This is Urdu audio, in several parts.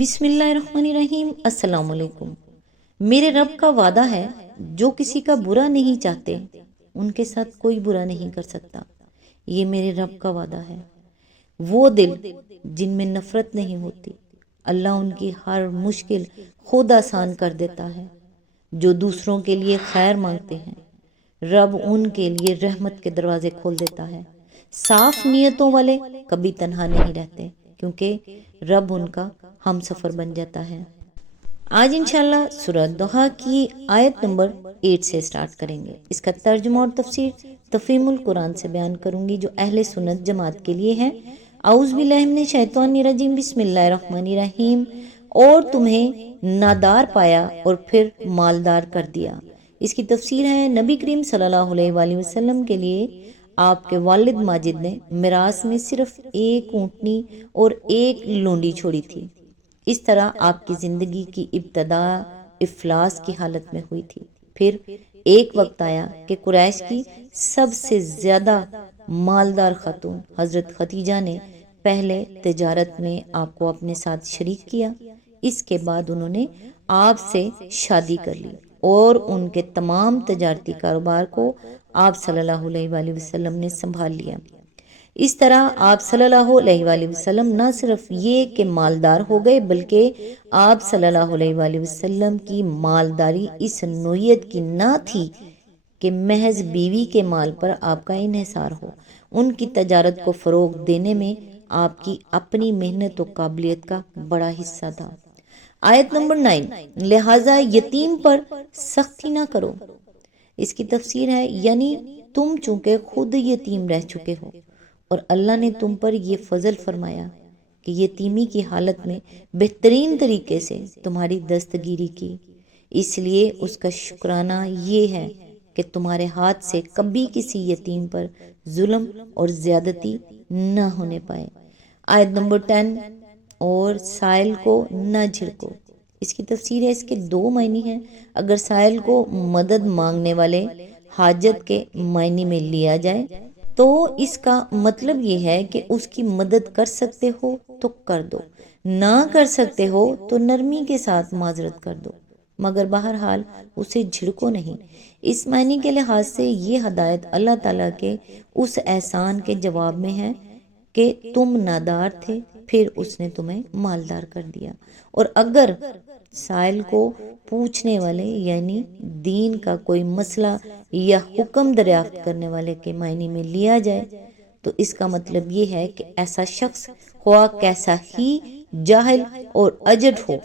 بسم اللہ الرحمن الرحیم۔ السلام علیکم۔ میرے رب کا وعدہ ہے، جو کسی کا برا نہیں چاہتے ان کے ساتھ کوئی برا نہیں کر سکتا۔ یہ میرے رب کا وعدہ ہے۔ وہ دل جن میں نفرت نہیں ہوتی، اللہ ان کی ہر مشکل خود آسان کر دیتا ہے۔ جو دوسروں کے لیے خیر مانگتے ہیں، رب ان کے لیے رحمت کے دروازے کھول دیتا ہے۔ صاف نیتوں والے کبھی تنہا نہیں رہتے، کیونکہ رب ان کا ہم سفر بن جاتا ہے۔ آج انشاءاللہ سورہ دوحہ کی آیت نمبر 8 سے سٹارٹ کریں گے۔ اس کا ترجمہ اور تفسیر تفہیم القرآن سے بیان کروں گی، جو اہل سنت جماعت کے لیے ہے۔ اعوذ باللہ من الشیطان الرجیم، بسم اللہ الرحمن الرحیم۔ اور تمہیں نادار پایا اور پھر مالدار کر دیا۔ اس کی تفسیر ہے، نبی کریم صلی اللہ علیہ وآلہ وسلم کے لیے آپ کے والد ماجد نے میراث میں صرف ایک اونٹنی اور ایک لونڈی چھوڑی تھی۔ اس طرح آپ کی زندگی کی ابتدا افلاس کی حالت میں ہوئی تھی۔ پھر ایک وقت آیا کہ قریش کی سب سے زیادہ مالدار خاتون حضرت خدیجہ نے پہلے تجارت میں آپ کو اپنے ساتھ شریک کیا۔ اس کے بعد انہوں نے آپ سے شادی کر لی اور ان کے تمام تجارتی کاروبار کو آپ صلی اللہ علیہ وآلہ وسلم نے سنبھال لیا۔ اس طرح آپ صلی اللہ علیہ وآلہ وسلم نہ صرف یہ کہ مالدار ہو گئے، بلکہ آپ صلی اللہ علیہ وآلہ وسلم کی مالداری اس نوعیت کی نہ تھی کہ محض بیوی کے مال پر آپ کا انحصار ہو۔ ان کی تجارت کو فروغ دینے میں آپ کی اپنی محنت و قابلیت کا بڑا حصہ تھا۔ آیت نمبر 9، لہٰذا یتیم پر سختی نہ کرو۔ اس کی تفسیر ہے، یعنی تم چونکہ خود یتیم رہ چکے ہو اور اللہ نے تم پر یہ فضل فرمایا کہ یتیمی کی حالت میں بہترین طریقے سے تمہاری دستگیری کی، اس لیے اس کا شکرانہ یہ ہے کہ تمہارے ہاتھ سے کبھی کسی یتیم پر ظلم اور زیادتی نہ ہونے پائے۔ آیت نمبر 10، اور سائل کو نہ جھڑکو۔ اس کی تفسیر ہے، اس کے دو معنی ہیں۔ اگر سائل کو مدد مانگنے والے حاجت کے معنی میں لیا جائے تو اس کا مطلب یہ ہے کہ اس کی مدد کر سکتے ہو تو کر دو، نہ کر سکتے ہو تو نرمی کے ساتھ معذرت کر دو، مگر بہرحال اسے جھڑکو نہیں۔ اس معنی کے لحاظ سے یہ ہدایت اللہ تعالیٰ کے اس احسان کے جواب میں ہے کہ تم نادار تھے، پھر اس نے تمہیں مالدار کر دیا۔ اور اگر سائل کو پوچھنے والے یعنی دین کا کوئی مسئلہ یا حکم دریافت کرنے والے کے معنی میں لیا جائے تو اس کا مطلب یہ ہے کہ ایسا شخص خواہ کیسا ہی جاہل اور اجڑ ہو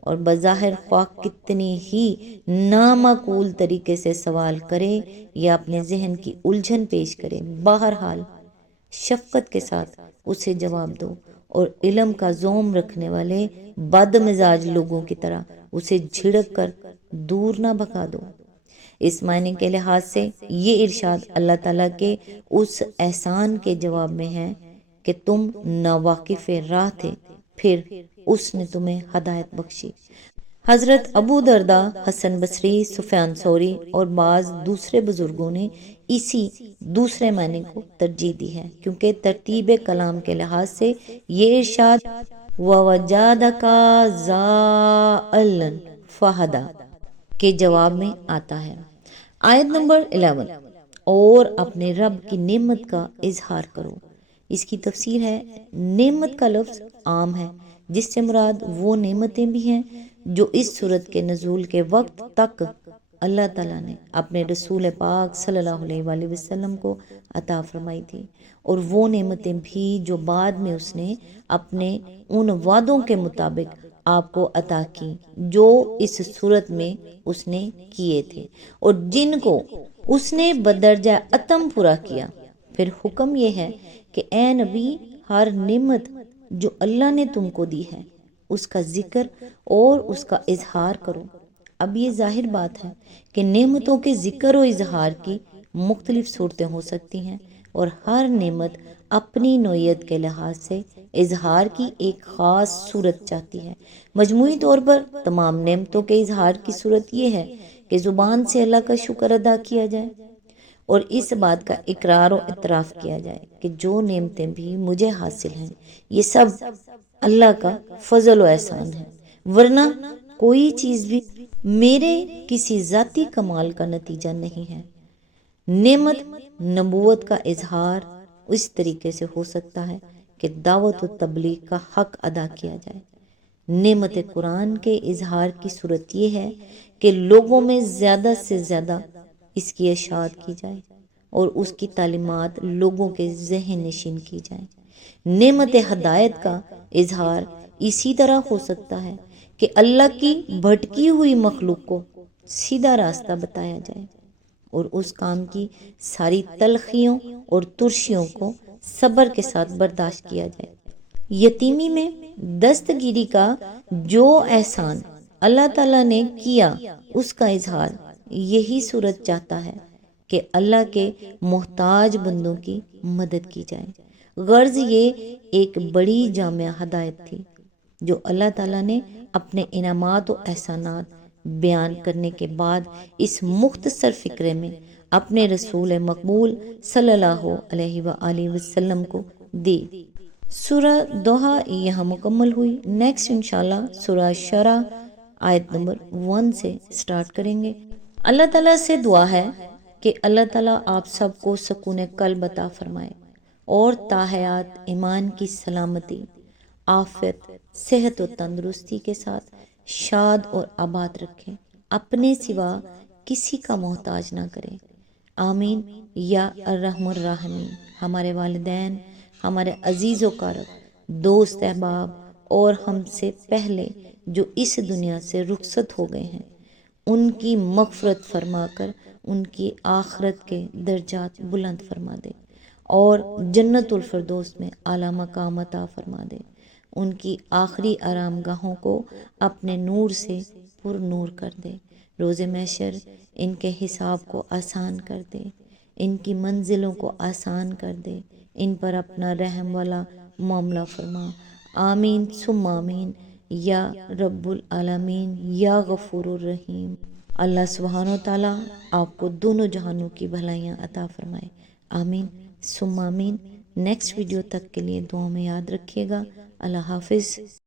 اور بظاہر خواہ کتنی ہی نامعقول طریقے سے سوال کرے یا اپنے ذہن کی الجھن پیش کرے، بہرحال شفقت کے ساتھ اسے جواب دو اور علم کا زوم رکھنے والے بد مزاج لوگوں کی طرح اسے جھڑک کر دور نہ بھگا دو۔ اس معنی کے لحاظ سے یہ ارشاد اللہ تعالیٰ کے اس احسان کے جواب میں ہے کہ تم ناواقف راہ تھے، پھر اس نے تمہیں ہدایت بخشی۔ حضرت ابو درداء، حسن بصری، سفیان ثوری اور بعض دوسرے بزرگوں نے اسی دوسرے معنی کو ترجیح دی ہے، کیونکہ ترتیب کلام کے لحاظ سے یہ ارشاد وَوَجَدَكَ ضَالًّا فَہَدَىٰ کے جواب میں آتا ہے۔ آیت نمبر 11، اور اپنے رب کی نعمت کا اظہار کرو۔ اس کی تفسیر ہے، نعمت کا لفظ عام ہے، جس سے مراد وہ نعمتیں بھی ہیں جو اس سورت کے نزول کے وقت تک اللہ تعالیٰ نے اپنے رسول پاک صلی اللہ علیہ وآلہ وسلم کو عطا فرمائی تھی، اور وہ نعمتیں بھی جو بعد میں اس نے اپنے ان وعدوں کے مطابق آپ کو عطا کی جو اس صورت میں اس نے کیے تھے اور جن کو اس نے بدرجہ اتم پورا کیا۔ پھر حکم یہ ہے کہ اے نبی، ہر نعمت جو اللہ نے تم کو دی ہے اس کا ذکر اور اس کا اظہار کرو۔ اب یہ ظاہر بات ہے کہ نعمتوں کے ذکر و اظہار کی مختلف صورتیں ہو سکتی ہیں، اور ہر نعمت اپنی نوعیت کے لحاظ سے اظہار کی ایک خاص صورت چاہتی ہے۔ مجموعی طور پر تمام نعمتوں کے اظہار کی صورت یہ ہے کہ زبان سے اللہ کا شکر ادا کیا جائے اور اس بات کا اقرار و اعتراف کیا جائے کہ جو نعمتیں بھی مجھے حاصل ہیں یہ سب اللہ کا فضل و احسان ہے، ورنہ کوئی چیز بھی میرے کسی ذاتی کمال کا نتیجہ نہیں ہے۔ نعمت نبوت کا اظہار اس طریقے سے ہو سکتا ہے کہ دعوت و تبلیغ کا حق ادا کیا جائے۔ نعمت قرآن کے اظہار کی صورت یہ ہے کہ لوگوں میں زیادہ سے زیادہ اس کی اشاعت کی جائے اور اس کی تعلیمات لوگوں کے ذہن نشین کی جائیں۔ نعمت ہدایت کا اظہار اسی طرح ہو سکتا ہے کہ اللہ کی بھٹکی ہوئی مخلوق کو سیدھا راستہ بتایا جائے اور اس کام کی ساری تلخیوں اور ترشیوں کو صبر کے ساتھ برداشت کیا جائے۔ یتیمی میں دستگیری کا جو احسان اللہ تعالیٰ نے کیا اس کا اظہار یہی صورت چاہتا ہے کہ اللہ کے محتاج بندوں کی مدد کی جائے۔ غرض یہ ایک بڑی جامع ہدایت تھی جو اللہ تعالیٰ نے اپنے انعامات و احسانات بیان کرنے کے بعد اس مختصر فقرے میں اپنے رسول مقبول صلی اللہ علیہ وآلہ وسلم کو دی۔ سورہ دوحہ یہاں مکمل ہوئی۔ نیکسٹ انشاءاللہ سورہ شرح آیت نمبر 1 سے سٹارٹ کریں گے۔ اللہ تعالیٰ سے دعا ہے کہ اللہ تعالیٰ آپ سب کو سکون قلب عطا فرمائے اور تاحیات ایمان کی سلامتی، عافیت، صحت و تندرستی کے ساتھ شاد اور آباد رکھے، اپنے سوا کسی کا محتاج نہ کرے، آمین یا ارحم الراحمین۔ ہمارے والدین، ہمارے عزیز و قارب، دوست احباب اور ہم سے پہلے جو اس دنیا سے رخصت ہو گئے ہیں، ان کی مغفرت فرما کر ان کی آخرت کے درجات بلند فرما دے اور جنت الفردوس میں اعلیٰ مقام عطا فرما دے۔ ان کی آخری آرام گاہوں کو اپنے نور سے پر نور کر دے۔ روز محشر ان کے حساب کو آسان کر دے، ان کی منزلوں کو آسان کر دے، ان پر اپنا رحم والا معاملہ فرما، آمین ثم آمین یا رب العالمین یا غفور الرحیم۔ اللہ سبحانہ و تعالیٰ آپ کو دونوں جہانوں کی بھلائیاں عطا فرمائے، آمین ثم آمین۔ نیکسٹ ویڈیو تک کے لیے دعاؤں میں یاد رکھیے گا۔ اللہ حافظ۔